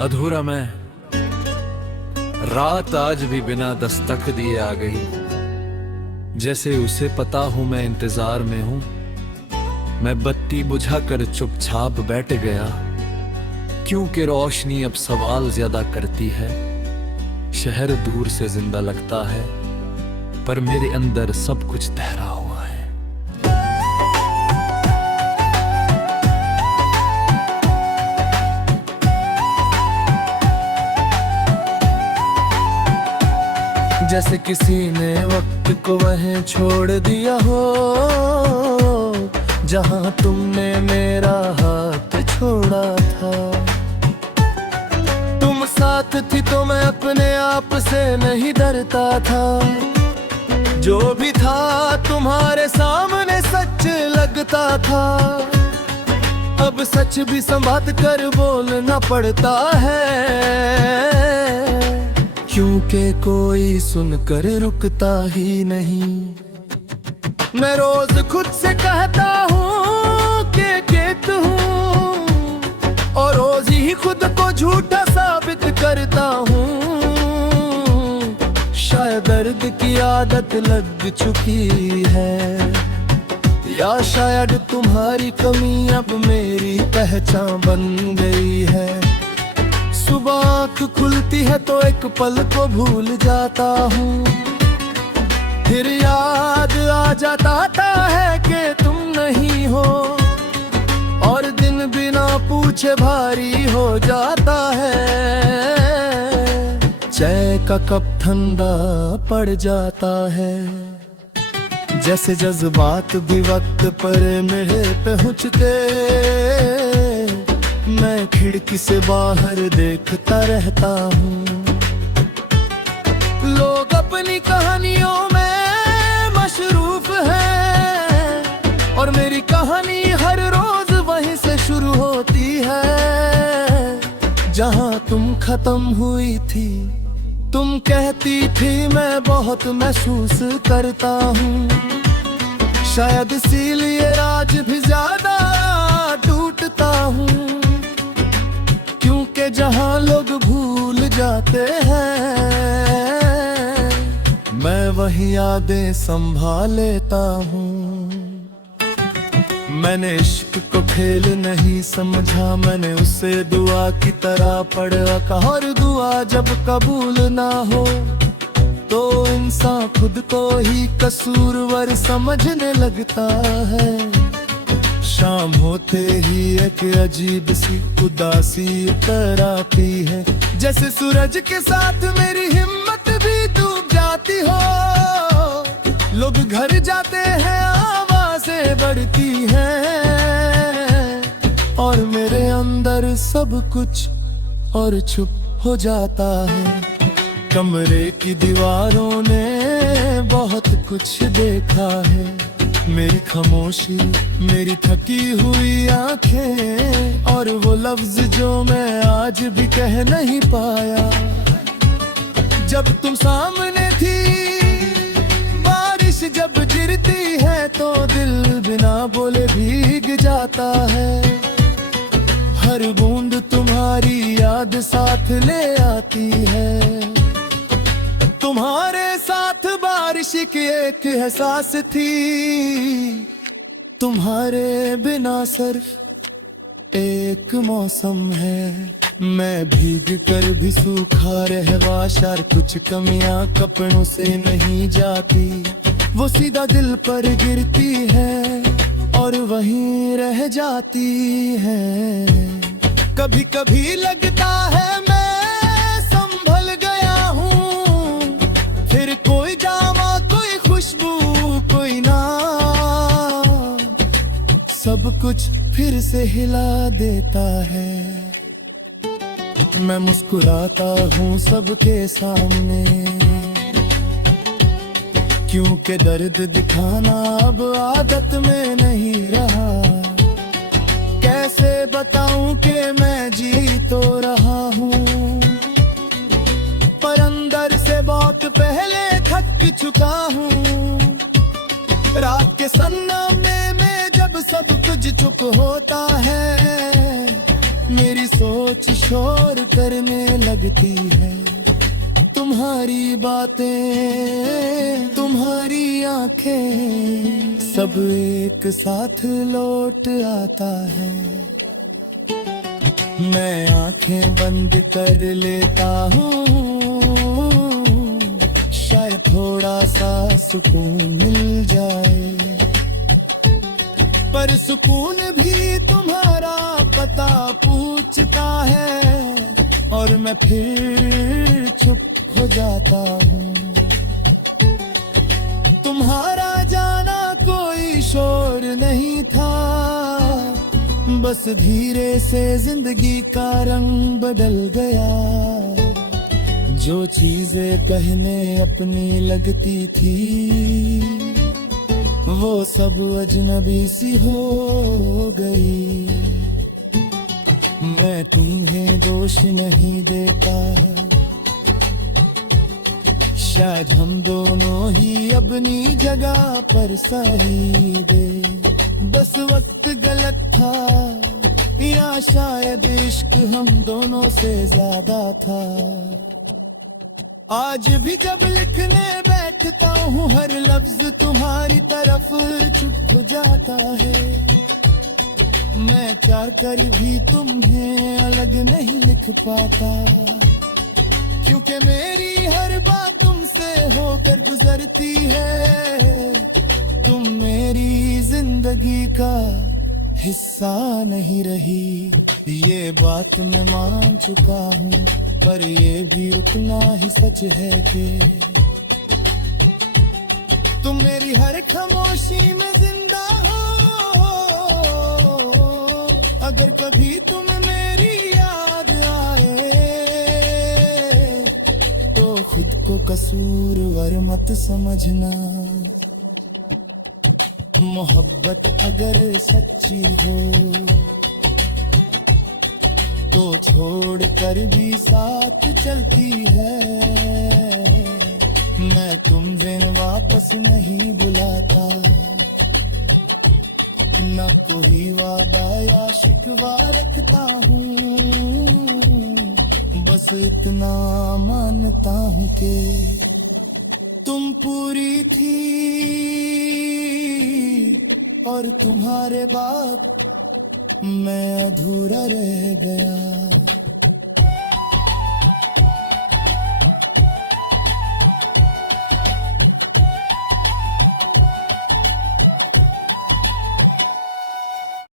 अधूरा मैं, रात आज भी बिना दस्तक दिए आ गई। जैसे उसे पता हूं मैं इंतजार में हूं। मैं बत्ती बुझाकर चुपचाप बैठ गया, क्योंकि रोशनी अब सवाल ज्यादा करती है। शहर दूर से जिंदा लगता है, पर मेरे अंदर सब कुछ ठहरा हुआ है। जैसे किसी ने वक्त को वहीं छोड़ दिया हो, जहां तुमने मेरा हाथ छोड़ा था। तुम साथ थी तो मैं अपने आप से नहीं डरता था। जो भी था तुम्हारे सामने सच लगता था। अब सच भी संभाल कर बोलना पड़ता है, क्योंकि कोई सुनकर रुकता ही नहीं। मैं रोज खुद से कहता हूँ कि हूँ, और रोज ही खुद को झूठा साबित करता हूँ। शायद दर्द की आदत लग चुकी है, या शायद तुम्हारी कमी अब मेरी पहचान बन गई है। सुबह आँख खुलती है तो एक पल को भूल जाता हूँ, फिर याद आ जाता है कि तुम नहीं हो, और दिन बिना पूछे भारी हो जाता है। चाय का कप ठंडा पड़ जाता है, जैसे जज्बात भी वक्त पर मेरे पहुँचते। मैं खिड़की से बाहर देखता रहता हूँ। लोग अपनी कहानियों में मशरूफ हैं, और मेरी कहानी हर रोज वहीं से शुरू होती है, जहाँ तुम खत्म हुई थी। तुम कहती थी मैं बहुत महसूस करता हूँ, शायद इसीलिए आज भी ज्यादा टूटता हूँ। क्योंकि जहाँ लोग भूल जाते हैं, मैं वही यादें संभाल लेता हूँ। मैंने इश्क को खेल नहीं समझा, मैंने उसे दुआ की तरह पढ़ा। और दुआ जब कबूल ना हो तो इंसान खुद को ही कसूरवर समझने लगता है। शाम होते ही एक अजीब सी उदासी उतर आती है, जैसे सूरज के साथ मेरी हिम्मत भी डूब जाती हो। लोग घर जाते हैं, आवाज़ें बढ़ती हैं, और मेरे अंदर सब कुछ और चुप हो जाता है। कमरे की दीवारों ने बहुत कुछ देखा है, मेरी खामोशी, मेरी थकी हुई आंखें, और वो लफ्ज जो मैं आज भी कह नहीं पाया। जब तुम सामने थी, बारिश जब गिरती है तो दिल बिना बोले भीग जाता है। हर बूंद तुम्हारी याद साथ ले आती है। तुम्हारे साथ बारिश की एक एहसास थी, तुम्हारे बिना सिर्फ एक मौसम है। मैं भीग कर भी सूखा रहवा, शार कुछ कमियां कपड़ों से नहीं जाती। वो सीधा दिल पर गिरती है और वहीं रह जाती है। कभी कभी लगता है मैं संभल गया हूँ, फिर कोई जामा, कोई खुशबू, कोई ना, सब कुछ फिर से हिला देता है। मैं मुस्कुराता हूँ सबके सामने, क्योंकि दर्द दिखाना अब आदत में नहीं रहा। कैसे बताऊं कि मैं जी तो रहा हूँ, पर अंदर से बहुत पहले थक चुका हूँ। रात के सन्नाटे में जब सब कुछ चुप होता है, मेरी सोच शोर करने लगती है, तुम्हारी बातें, तुम्हारी आंखें, सब एक साथ लौट आता है। मैं आंखें बंद कर लेता हूँ, शायद थोड़ा सा सुकून मिल जाए, पर सुकून भी तुम्हारा पता पूछता है, और मैं फिर चुप हो जाता हूँ। तुम्हारा जाना कोई शोर नहीं था, बस धीरे से जिंदगी का रंग बदल गया। जो चीजें कहने अपनी लगती थी, वो सब अजनबी सी हो गई। मैं तुम्हें दोष नहीं देता, शायद हम दोनों ही अपनी जगह पर सही थे। बस वक्त गलत था, या शायद इश्क हम दोनों से ज्यादा था। आज भी जब लिखने बैठता हूँ, हर लफ्ज तुम्हारी तरफ चुप हो जाता है। मैं चाह कर भी तुम्हें अलग नहीं लिख पाता, क्योंकि मेरी हर बात तुमसे होकर गुजरती है। तुम मेरी जिंदगी का हिस्सा नहीं रही, ये बात मैं मान चुका हूँ, पर ये भी उतना ही सच है कि तुम मेरी हर खामोशी में जिंदा हो। अगर कभी तुम मेरी याद आए, तो खुद को कसूरवार मत समझना। मोहब्बत अगर सच्ची हो, तो छोड़ कर भी साथ चलती है। मैं तुम्हें वापस नहीं बुलाता, न कोई वादा या शिकवा रखता हूँ। बस इतना मानता हूँ कि तुम पूरी थी, और तुम्हारे बाद मैं अधूरा रह गया।